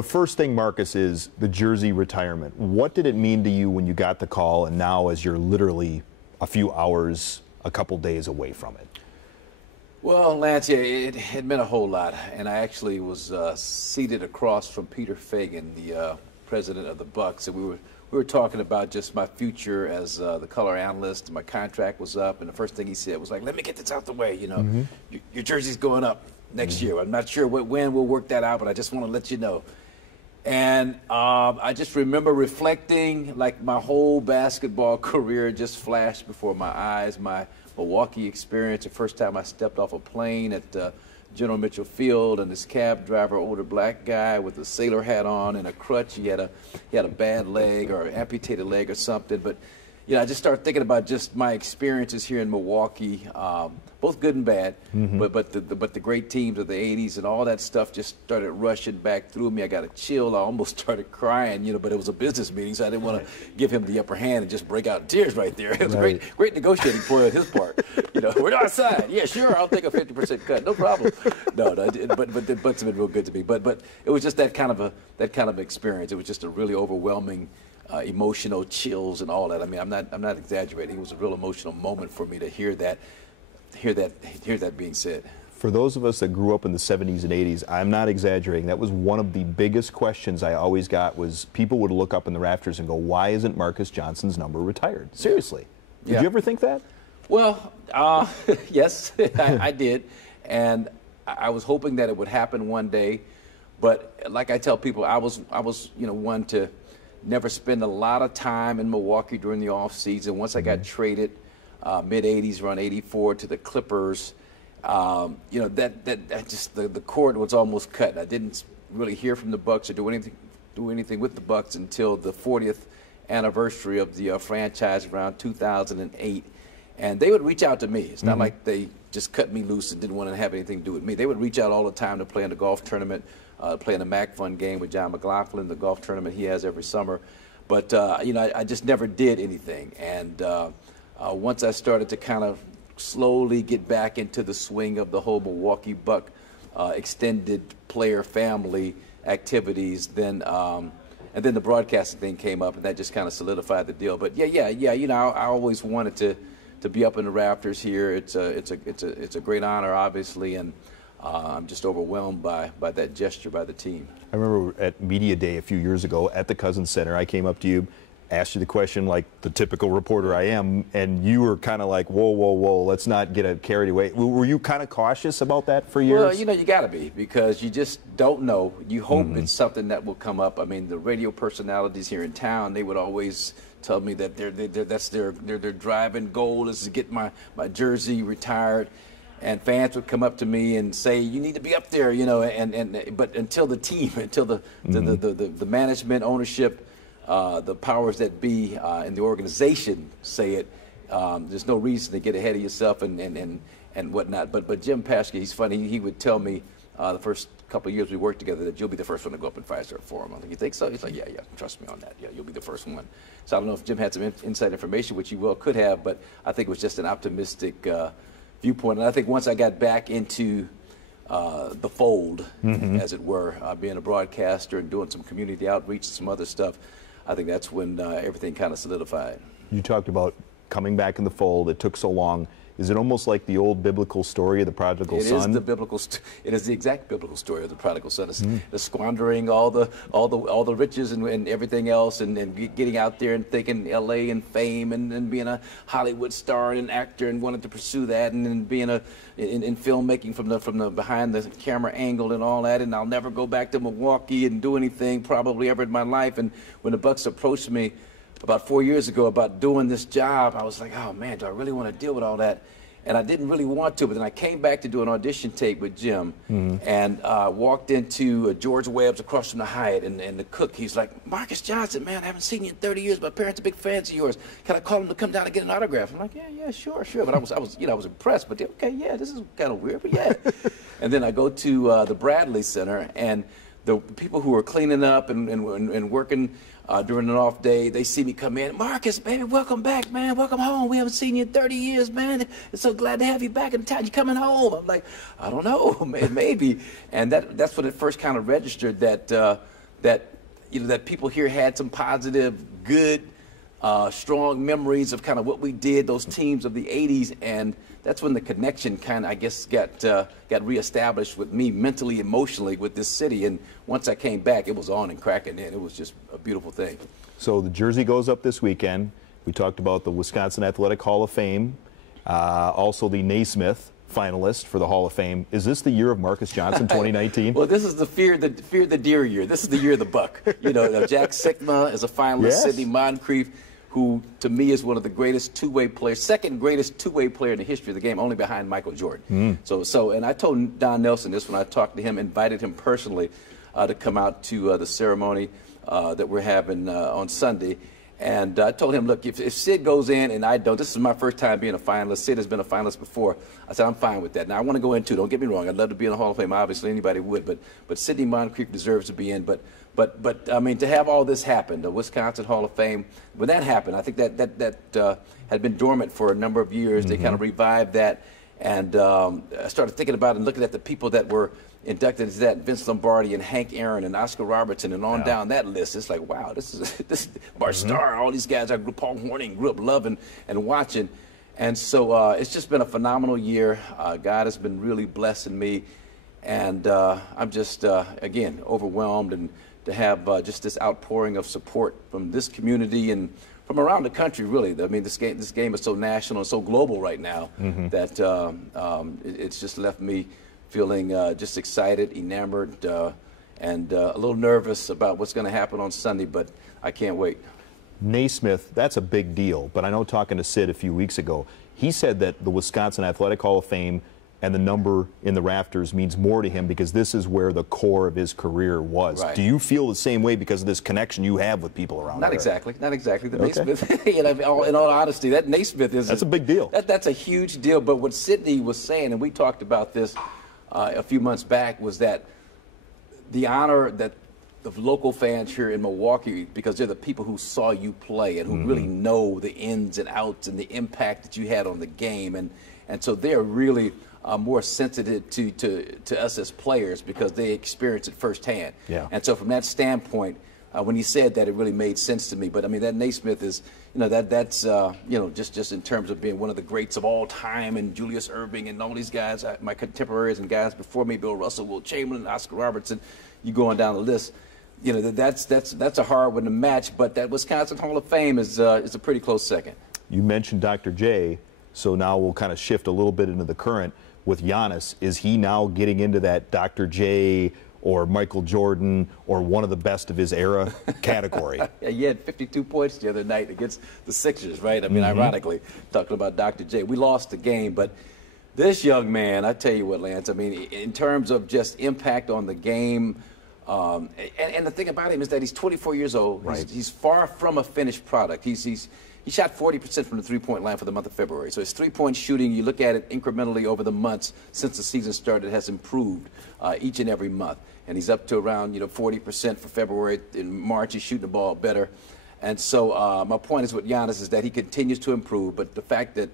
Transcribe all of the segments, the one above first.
The first thing, Marcus, is the jersey retirement. What did it mean to you when you got the call, and now as you're literally a few hours, a couple days away from it? Well, Lance, yeah, it meant a whole lot. And I actually was seated across from Peter Fagan, the president of the Bucks, and we were talking about just my future as the color analyst. My contract was up, and the first thing he said was like, "Let me get this out the way. You know, your jersey's going up next year. I'm not sure when we'll work that out, but I just want to let you know." And I just remember reflecting, like my whole basketball career just flashed before my eyes. My Milwaukee experience, the first time I stepped off a plane at General Mitchell Field, and this cab driver, older black guy with a sailor hat on and a crutch. He had a bad leg or amputated leg or something. But you know, I just started thinking about just my experiences here in Milwaukee, both good and bad. But the great teams of the '80s and all that stuff just started rushing back through me. I got a chill. I almost started crying, you know. But it was a business meeting, so I didn't want to give him the upper hand and just break out in tears right there. It was a great negotiating point on his part. You know, we're outside. Yeah, sure, I'll take a 50% cut, no problem. No, but the Bucks have been real good to me. But it was just that kind of experience. It was just a really overwhelming. Emotional chills and all that. I mean, I'm not exaggerating. It was a real emotional moment for me to hear that being said. For those of us that grew up in the 70s and 80s, I'm not exaggerating. That was one of the biggest questions I always got. Was people would look up in the rafters and go, "Why isn't Marques Johnson's number retired?" Seriously. Did you ever think that? Well, yes, I did, and I was hoping that it would happen one day. But like I tell people, I was one to never spend a lot of time in Milwaukee during the off season. Once I got traded mid-'80s, around '84, to the Clippers, that just the cord was almost cut. I didn't really hear from the Bucks or do anything with the Bucks until the 40th anniversary of the franchise around 2008. And they would reach out to me. It's not like they just cut me loose and didn't want to have anything to do with me. They would reach out all the time to play in the golf tournament. Playing a Mac Fun game with John McLaughlin, the golf tournament he has every summer. But, I just never did anything. And once I started to kind of slowly get back into the swing of the whole Milwaukee Buck extended player family activities, then and then the broadcasting thing came up, and that just kind of solidified the deal. But I always wanted to be up in the rafters here. It's a great honor, obviously, and I'm just overwhelmed by that gesture by the team. I remember at Media Day a few years ago at the Cousins Center, I came up to you, asked you the question like the typical reporter I am, and you were kind of like, whoa, let's not get carried away. Were you kind of cautious about that for years? Well, you got to be, because you just don't know. You hope it's something that will come up. I mean, the radio personalities here in town, they would always tell me that that's their driving goal is to get my jersey retired. And fans would come up to me and say, "You need to be up there," but until the team, until the management, ownership, the powers that be in the organization say it, there's no reason to get ahead of yourself and whatnot. But Jim Paschke, he's funny. He would tell me the first couple of years we worked together that you'll be the first one to go up in Fiserv Forum. I'm like, "You think so?" He's like, "Yeah, trust me on that. Yeah, you'll be the first one." So I don't know if Jim had some inside information, which he well could have, but I think it was just an optimistic viewpoint. And I think once I got back into the fold, as it were, being a broadcaster and doing some community outreach and some other stuff, I think that's when everything kind of solidified. You talked about coming back in the fold. It took so long. Is it almost like the old biblical story of the prodigal son? It is the exact biblical story of the prodigal son. It's the squandering all the riches and everything else, and getting out there and thinking L.A. and fame and being a Hollywood star and an actor and wanting to pursue that, and then being in filmmaking from the behind the camera angle and all that. And I'll never go back to Milwaukee and do anything probably ever in my life. And when the Bucks approached me about 4 years ago about doing this job, I was like, "Oh man, do I really want to deal with all that?" And I didn't really want to, but then I came back to do an audition tape with Jim, and walked into George Webb's across from the Hyatt, and the cook, he's like, "Marques Johnson, man, I haven't seen you in 30 years. My parents are big fans of yours. Can I call them to come down and get an autograph?" I'm like, yeah, sure. But I was impressed, but okay, yeah, this is kind of weird, but yeah. And then I go to the Bradley Center, and the people who are cleaning up and working during an off day, they see me come in. "Marques, baby, welcome back, man. Welcome home. We haven't seen you in 30 years, man. It's so glad to have you back in town. You coming home?" I'm like, "I don't know, maybe." And that's when it first kind of registered that that that people here had some positive, good, strong memories of kind of what we did, those teams of the 80s, and that's when the connection kind of, I guess, got reestablished with me mentally, emotionally with this city. And once I came back, it was on and cracking in. It was just a beautiful thing. So the jersey goes up this weekend. We talked about the Wisconsin Athletic Hall of Fame, also the Naismith finalist for the Hall of Fame. Is this the year of Marques Johnson, 2019? Well, this is the fear the deer year. This is the year of the buck. Jack Sikma is a finalist. Yes. Sidney Moncrief, who to me is one of the greatest two-way players, second greatest two-way player in the history of the game, only behind Michael Jordan. And I told Don Nelson this when I talked to him, invited him personally to come out to the ceremony that we're having on Sunday. And I told him, look, if Sid goes in and I don't, this is my first time being a finalist. Sid has been a finalist before. I said, I'm fine with that. Now, I want to go in, too. Don't get me wrong. I'd love to be in the Hall of Fame. Obviously, anybody would. But Sidney Moncrief deserves to be in. But I mean, to have all this happen, the Wisconsin Hall of Fame, when that happened, I think that had been dormant for a number of years. They kind of revived that. And I started thinking about it and looking at the people that were inducted into that, Vince Lombardi and Hank Aaron and Oscar Robertson and on down that list. It's like, wow, this Bart Starr, all these guys I grew, Paul Hornung, grew up loving and watching. And so it's just been a phenomenal year. God has been really blessing me. And I'm just, again, overwhelmed, and to have just this outpouring of support from this community and from around the country, really. I mean, this game is so national and so global right now that it's just left me feeling just excited, enamored, and a little nervous about what's going to happen on Sunday, but I can't wait. Naismith, that's a big deal, but I know talking to Sid a few weeks ago, he said that the Wisconsin Athletic Hall of Fame and the number in the rafters means more to him because this is where the core of his career was. Right. Do you feel the same way because of this connection you have with people around Not there? exactly. Not exactly. The Okay. Naismith, in all honesty, that Naismith is... That's a big deal. That's a huge deal. But what Sidney was saying, and we talked about this a few months back, was that the honor that the local fans here in Milwaukee, because they're the people who saw you play and who really know the ins and outs and the impact that you had on the game. And so they're really more sensitive to us as players because they experience it firsthand. Yeah. And so from that standpoint, when he said that, it really made sense to me. But I mean, that Naismith is, that's just in terms of being one of the greats of all time, and Julius Erving and all these guys, my contemporaries and guys before me, Bill Russell, Will Chamberlain, Oscar Robertson, you go on down the list. That's a hard one to match. But that Wisconsin Hall of Fame is a pretty close second. You mentioned Dr. J, so now we'll kind of shift a little bit into the current with Giannis. Is he now getting into that Dr. J or Michael Jordan or one of the best of his era category? Yeah, he had 52 points the other night against the Sixers, right? I mean, ironically, talking about Dr. J. We lost the game, but this young man, I tell you what, Lance, I mean, in terms of just impact on the game, and the thing about him is that he's 24 years old. Right. He's far from a finished product. He shot 40% from the three-point line for the month of February. So his three-point shooting, you look at it incrementally over the months since the season started, has improved each and every month. And he's up to around 40% for February. In March, he's shooting the ball better. And so my point is with Giannis is that he continues to improve, but the fact that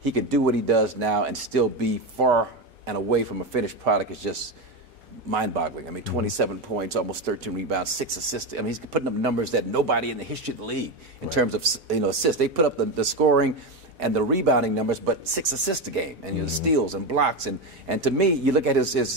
he can do what he does now and still be far and away from a finished product is just mind-boggling. I mean, 27 points, almost 13 rebounds, 6 assists. I mean, he's putting up numbers that nobody in the history of the league in terms of assists. They put up the scoring and the rebounding numbers, but 6 assists a game, and steals and blocks. And to me, you look at his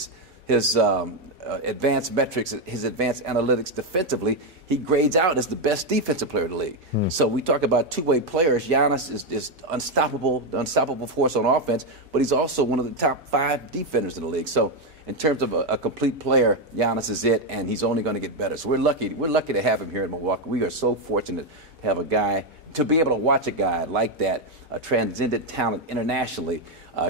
advanced metrics, his advanced analytics defensively, he grades out as the best defensive player in the league. So we talk about two-way players. Giannis is unstoppable, the unstoppable force on offense, but he's also one of the top 5 defenders in the league. So in terms of a complete player, Giannis is it, and he's only going to get better. So we're lucky to have him here in Milwaukee. We are so fortunate to have a guy, to be able to watch a guy like that, a transcendent talent internationally,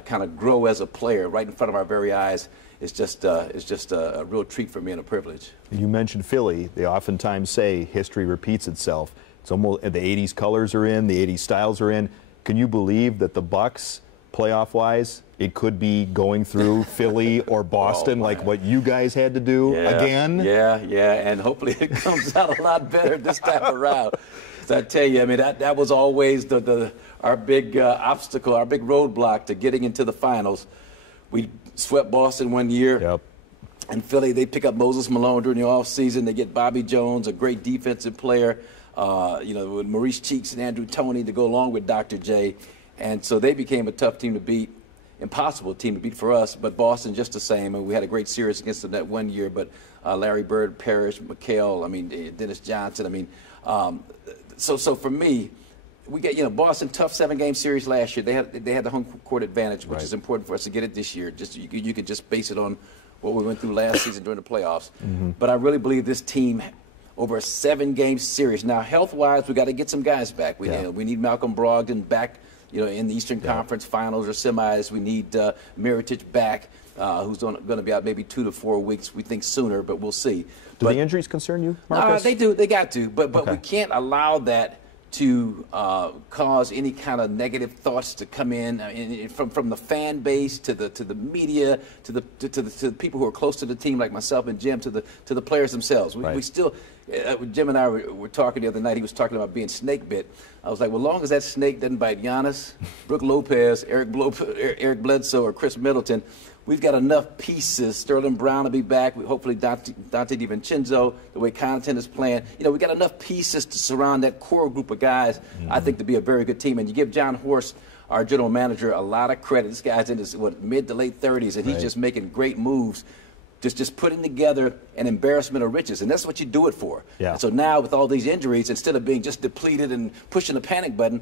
kind of grow as a player right in front of our very eyes. It's just a real treat for me and a privilege. You mentioned Philly. They oftentimes say history repeats itself. It's almost the 80s colors are in, the 80s styles are in. Can you believe that the Bucks, playoff-wise, it could be going through Philly or Boston like what you guys had to do again? Yeah, and hopefully it comes out a lot better this time around. So I tell you, I mean, that was always our big obstacle, our big roadblock to getting into the finals. We swept Boston one year. Yep. In Philly, they pick up Moses Malone during the offseason. They get Bobby Jones, a great defensive player, with Maurice Cheeks and Andrew Toney to go along with Dr. J. And so they became a tough team to beat, impossible team to beat for us. But Boston just the same. And we had a great series against them that one year. But Larry Bird, Parrish, McHale, Dennis Johnson. So for me, we get, Boston, tough 7-game series last year. They had the home court advantage, which is important for us to get it this year. Just you can just base it on what we went through last season during the playoffs. But I really believe this team, over a 7-game series. Now, health-wise, we got to get some guys back. We need Malcolm Brogdon back, in the Eastern Conference Finals or semis. We need Mirotic back, who's going to be out maybe 2 to 4 weeks. We think sooner, but we'll see. Do the injuries concern you, Marcus? They do. They got to. But we can't allow that to cause any kind of negative thoughts to come in from the fan base to the media to the people who are close to the team like myself and Jim to the players themselves. We still, Jim and I were talking the other night. He was talking about being snake bit. I was like, well, as long as that snake doesn't bite Giannis, Brook Lopez, Eric Bledsoe, or Chris Middleton, we've got enough pieces. Sterling Brown will be back. Hopefully Dante DiVincenzo, the way Connaughton is playing. We got enough pieces to surround that core group of guys, I think, to be a very good team. And you give John Horst, our general manager, a lot of credit. This guy's in his mid to late 30s, and he's just making great moves. Just putting together an embarrassment of riches, and that's what you do it for. Yeah. And so now with all these injuries, instead of being just depleted and pushing the panic button,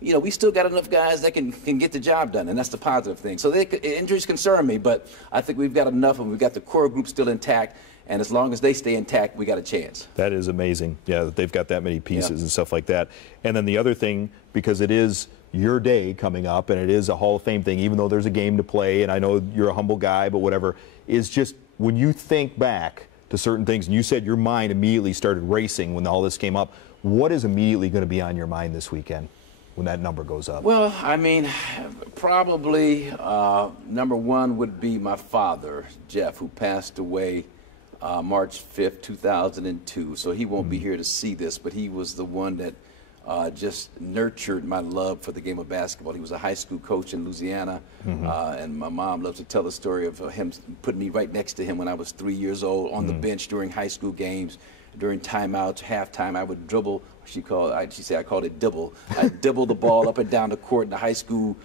we still got enough guys that can get the job done, and that's the positive thing. So injuries concern me, but I think we've got enough, and we've got the core group still intact, and as long as they stay intact, we got a chance. That is amazing, that they've got that many pieces and stuff like that. And then the other thing, because it is your day coming up, and it is a Hall of Fame thing, even though there's a game to play, and I know you're a humble guy, but whatever, is just when you think back to certain things, and you said your mind immediately started racing when all this came up, what is immediately going to be on your mind this weekend when that number goes up? Well, probably number one would be my father, Jeff, who passed away March 5th, 2002. So he won't be here to see this, but he was the one that just nurtured my love for the game of basketball. He was a high school coach in Louisiana, and my mom loves to tell the story of him putting me right next to him when I was 3 years old on the bench during high school games. During timeouts, halftime, I would dribble. She said I called it dibble. I'd dibble the ball up and down the court, and the high school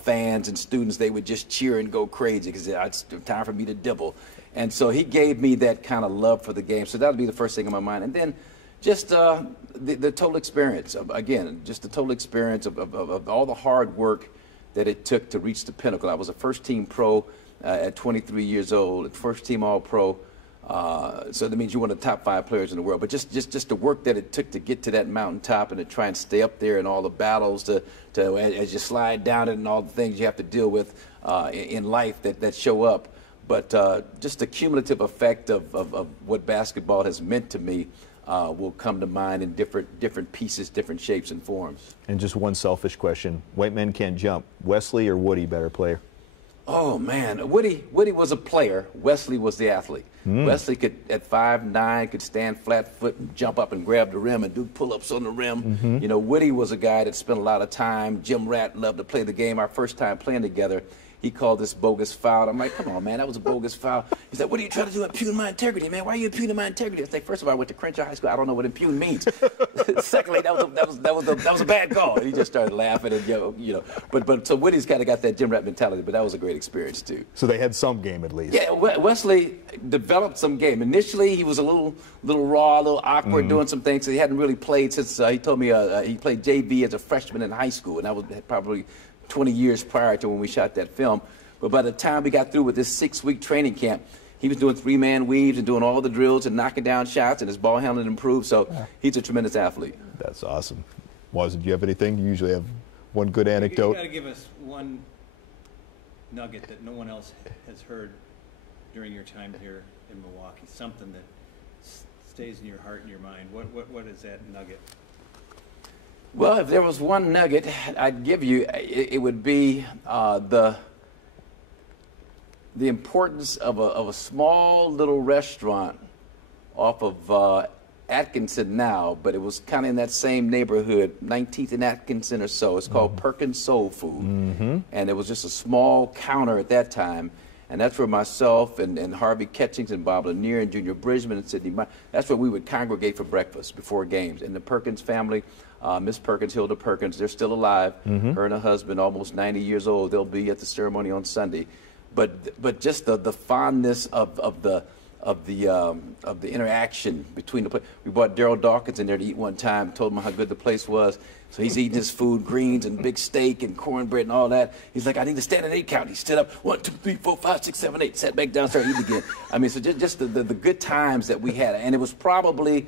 fans and students, they would just cheer and go crazy because it's time for me to dibble. And so he gave me that kind of love for the game. So that would be the first thing in my mind. And then just the total experience, just the total experience of all the hard work that it took to reach the pinnacle. I was a first-team pro at 23 years old, first-team All-Pro. So that means you're one of the top 5 players in the world. But just the work that it took to get to that mountaintop and to try and stay up there and all the battles to as you slide down it and all the things you have to deal with in life that show up. But just the cumulative effect of what basketball has meant to me will come to mind in different pieces, different shapes and forms. And just one selfish question. White men can't jump. Wesley or Woody better player? Oh, man. Woody was a player. Wesley was the athlete. Wesley could, at 5'9", could stand flat foot and jump up and grab the rim and do pull-ups on the rim. Woody was a guy that spent a lot of time. Jim Ratt loved to play the game. Our first time playing together, he called this bogus foul. I'm like, come on, man, that was a bogus foul. He's like, what are you trying to do? Impugn my integrity, man. Why are you impugning my integrity? I say, first of all, I went to Crenshaw High School. I don't know what impugn means. Secondly, that was a bad call. And he just started laughing and But so Woody's kind of got that Jim Ratt mentality. But that was a great experience too. So they had some game at least. Yeah, Wesley developed some game. Initially, he was a little raw, a little awkward, doing some things. So he hadn't really played since he told me he played JV as a freshman in high school, and that was probably 20 years prior to when we shot that film. But by the time we got through with this 6-week training camp, he was doing 3-man weaves and doing all the drills and knocking down shots, and his ball handling improved. So he's a tremendous athlete. That's awesome. Waz, do you have anything? You usually have one good anecdote. You got to give us one nugget that no one else has heard during your time here in Milwaukee. Something that stays in your heart and your mind. What is that nugget? Well, if there was one nugget I'd give you, it would be the importance of a small little restaurant off of Atkinson now, but it was kind of in that same neighborhood, 19th and Atkinson or so. It's called Perkins Soul Food. And it was just a small counter at that time. And that's where myself and Harvey Catchings and Bob Lanier and Junior Bridgman and Sidney, that's where we would congregate for breakfast before games. And the Perkins family, Miss Perkins, Hilda Perkins, they're still alive. Her and her husband, almost 90 years old, they'll be at the ceremony on Sunday. But just the fondness of the interaction between the players. We brought Daryl Dawkins in there to eat one time, told him how good the place was. So he's eating his food, greens and big steak and cornbread and all that. He's like, I need to stand at 8 count. He stood up, 1, 2, 3, 4, 5, 6, 7, 8, sat back down, started eating again. I mean, so just the good times that we had. And it was probably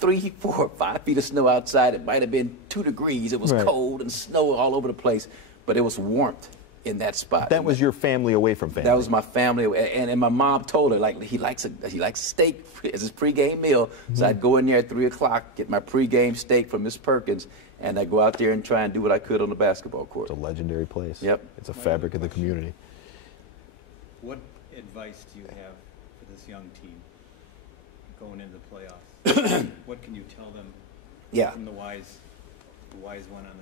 3, 4, 5 feet of snow outside. It might have been 2 degrees. It was cold and snow all over the place, but it was warmth in that spot. That was your family away from family. That was my family, and my mom told her, like, he likes steak as his pregame meal. So I'd go in there at 3 o'clock, get my pregame steak from Miss Perkins, and I'd go out there and try and do what I could on the basketball court. It's a legendary place. Yep. It's a fabric of the community. What advice do you have for this young team going into the playoffs? What can you tell them from the wise one on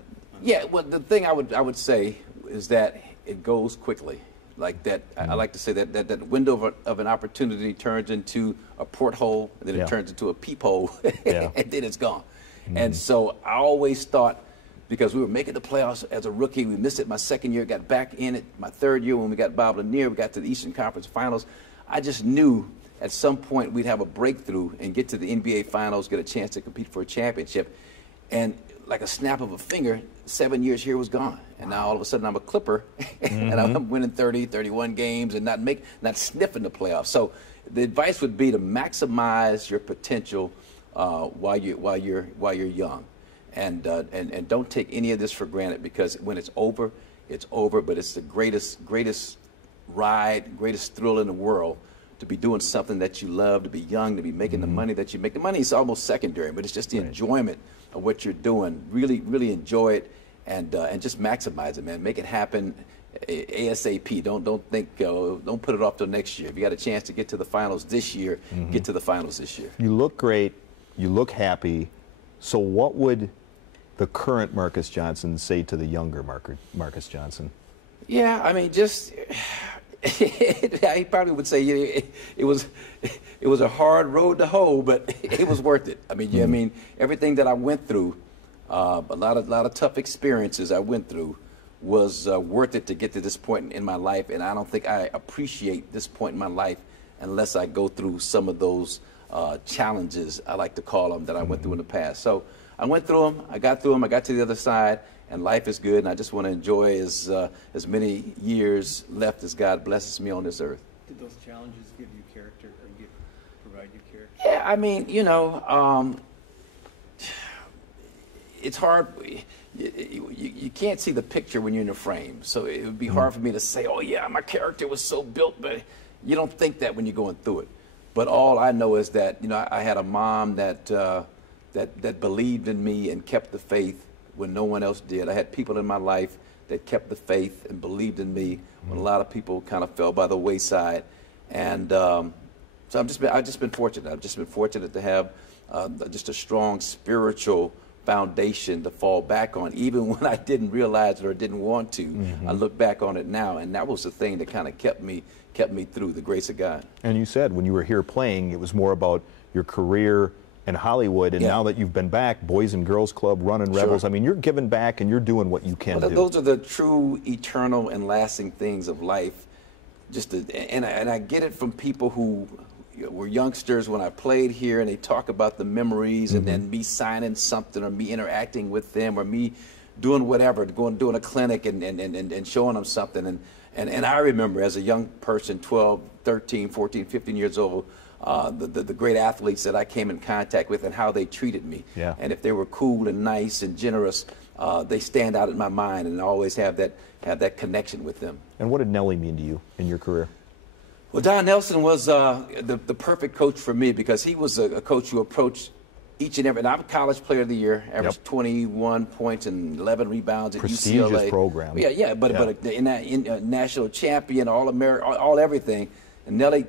the Yeah, well, the thing I would say is that it goes quickly. Like that, I like to say that window of an opportunity turns into a porthole, and then it turns into a peephole, and then it's gone. And so I always thought, because we were making the playoffs as a rookie, we missed it my second year, got back in it my third year when we got Bob Lanier, we got to the Eastern Conference Finals. I just knew at some point we'd have a breakthrough and get to the NBA Finals, get a chance to compete for a championship. And like a snap of a finger, 7 years here was gone. And now all of a sudden I'm a Clipper, and I'm winning 30, 31 games and not sniffing the playoffs. So the advice would be to maximize your potential while you're young. And don't take any of this for granted, because when it's over, but it's the greatest ride, greatest thrill in the world to be doing something that you love, to be young, to be making the money that you make. The money is almost secondary, but it's just the enjoyment of what you're doing. Really, really enjoy it, and just maximize it, man. Make it happen ASAP. Don't think, don't put it off till next year. If you got a chance to get to the finals this year, get to the finals this year. You look great. You look happy. So what would the current Marques Johnson say to the younger Marques Johnson? Yeah, I mean, just he probably would say it was a hard road to hoe, but it was worth it. I mean, I mean, everything that I went through, a lot of tough experiences I went through, was worth it to get to this point in my life. And I don't think I appreciate this point in my life unless I go through some of those challenges, I like to call them, that I went through in the past. So I went through them, I got through them, I got to the other side, and life is good, and I just want to enjoy as many years left as God blesses me on this earth. Did those challenges give you character, or provide you character? Yeah, I mean, you know, it's hard. You can't see the picture when you're in a frame, so it would be hard for me to say, oh yeah, my character was so built, but you don't think that when you're going through it. But all I know is that, you know, I had a mom that believed in me and kept the faith when no one else did. I had people in my life that kept the faith and believed in me when a lot of people kind of fell by the wayside. And so I've just been fortunate. I've just been fortunate to have just a strong spiritual foundation to fall back on, even when I didn't realize it or didn't want to. I look back on it now, and that was the thing that kind of kept me through, the grace of God. And you said when you were here playing, it was more about your career in Hollywood, and now that you've been back, Boys and Girls Club, running Rebels, I mean, you're giving back and you're doing what you can do. Those are the true, eternal, and lasting things of life. And I get it from people who were youngsters when I played here, and they talk about the memories, and then me signing something, or me interacting with them, or me doing whatever, doing a clinic and showing them something. And I remember as a young person, 12, 13, 14, 15 years old, the great athletes that I came in contact with and how they treated me. Yeah. And if they were cool and nice and generous, they stand out in my mind, and I always have that connection with them. And what did Nelly mean to you in your career? Well, Don Nelson was the perfect coach for me, because he was a coach who approached each and every, and I'm a college player of the year, averaged 21 points and 11 rebounds at Prestigious UCLA. program. But in national champion, All-American, all everything. And Nelly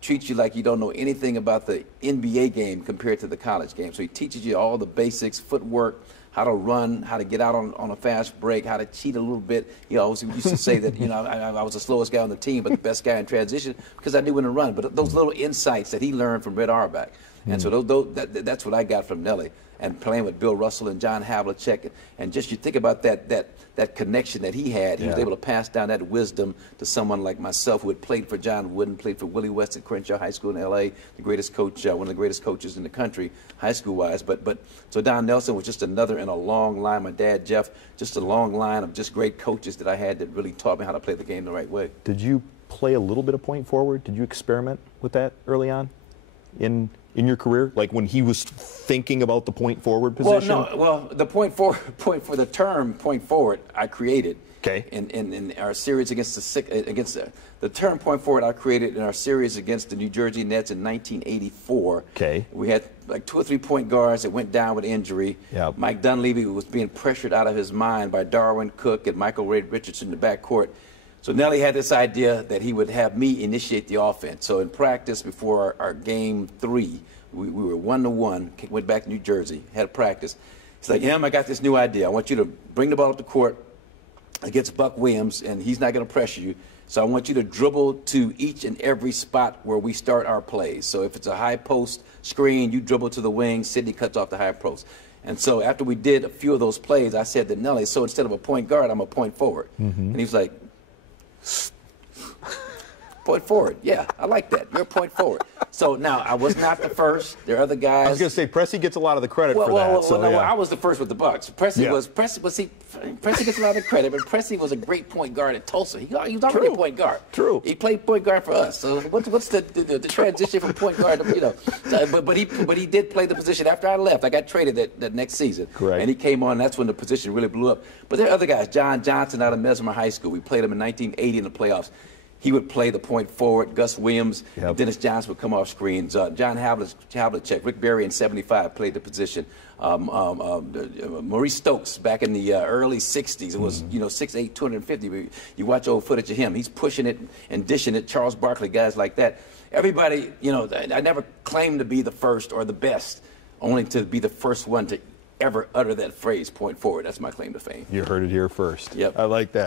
treats you like you don't know anything about the NBA game compared to the college game. So he teaches you all the basics, footwork, how to run, how to get out on a fast break, how to cheat a little bit. He always used to say that, you know, I was the slowest guy on the team, but the best guy in transition because I knew when to run. But those little insights that he learned from Red Auerbach. And so that's what I got from Nelly. And playing with Bill Russell and John Havlicek, and just you think about that connection that he had. He was able to pass down that wisdom to someone like myself who had played for John Wooden, played for Willie West at Crenshaw High School in L.A., the greatest coach, one of the greatest coaches in the country, high school-wise. But so Don Nelson was just another in a long line. My dad, Jeff, just a long line of just great coaches that I had that really taught me how to play the game the right way. Did you play a little bit of point forward? Did you experiment with that early on in your career, like when he was thinking about the point forward position? Well, the point forward, I created. Okay. In our series against the term point forward, I created in our series against the New Jersey Nets in 1984. Okay. We had like 2 or 3 point guards that went down with injury. Yep. Mike Dunleavy was being pressured out of his mind by Darwin Cook and Michael Ray Richardson in the backcourt. So Nelly had this idea that he would have me initiate the offense. So in practice before our game 3, we were 1-1, went back to New Jersey, had a practice. He's like, I got this new idea. I want you to bring the ball up the court against Buck Williams, and he's not going to pressure you. So I want you to dribble to each and every spot where we start our plays. So if it's a high post screen, you dribble to the wing, Sidney cuts off the high post. And so after we did a few of those plays, I said to Nelly, so instead of a point guard, I'm a point forward. And he was like, point forward. Yeah, I like that. You're a point forward. So now I was not the first. There are other guys. I was going to say Pressey gets a lot of the credit for that. I was the first with the Bucks. Pressey gets a lot of credit, but Pressey was a great point guard at Tulsa. He was already a point guard. True. He played point guard for us. So what's the transition from point guard to, you know? So, but he did play the position after I left. I got traded that next season. Correct. And he came on. That's when the position really blew up. But there are other guys. John Johnson out of Mesmer High School. We played him in 1980 in the playoffs. He would play the point forward. Gus Williams, Dennis Johnson would come off screens. John Havlicek, Rick Barry in '75 played the position. Maurice Stokes back in the early '60s. It was 6'8", 250. You watch old footage of him. He's pushing it and dishing it. Charles Barkley, guys like that. Everybody, I never claimed to be the first or the best, only to be the first one to ever utter that phrase, point forward. That's my claim to fame. You heard it here first. Yep. I like that.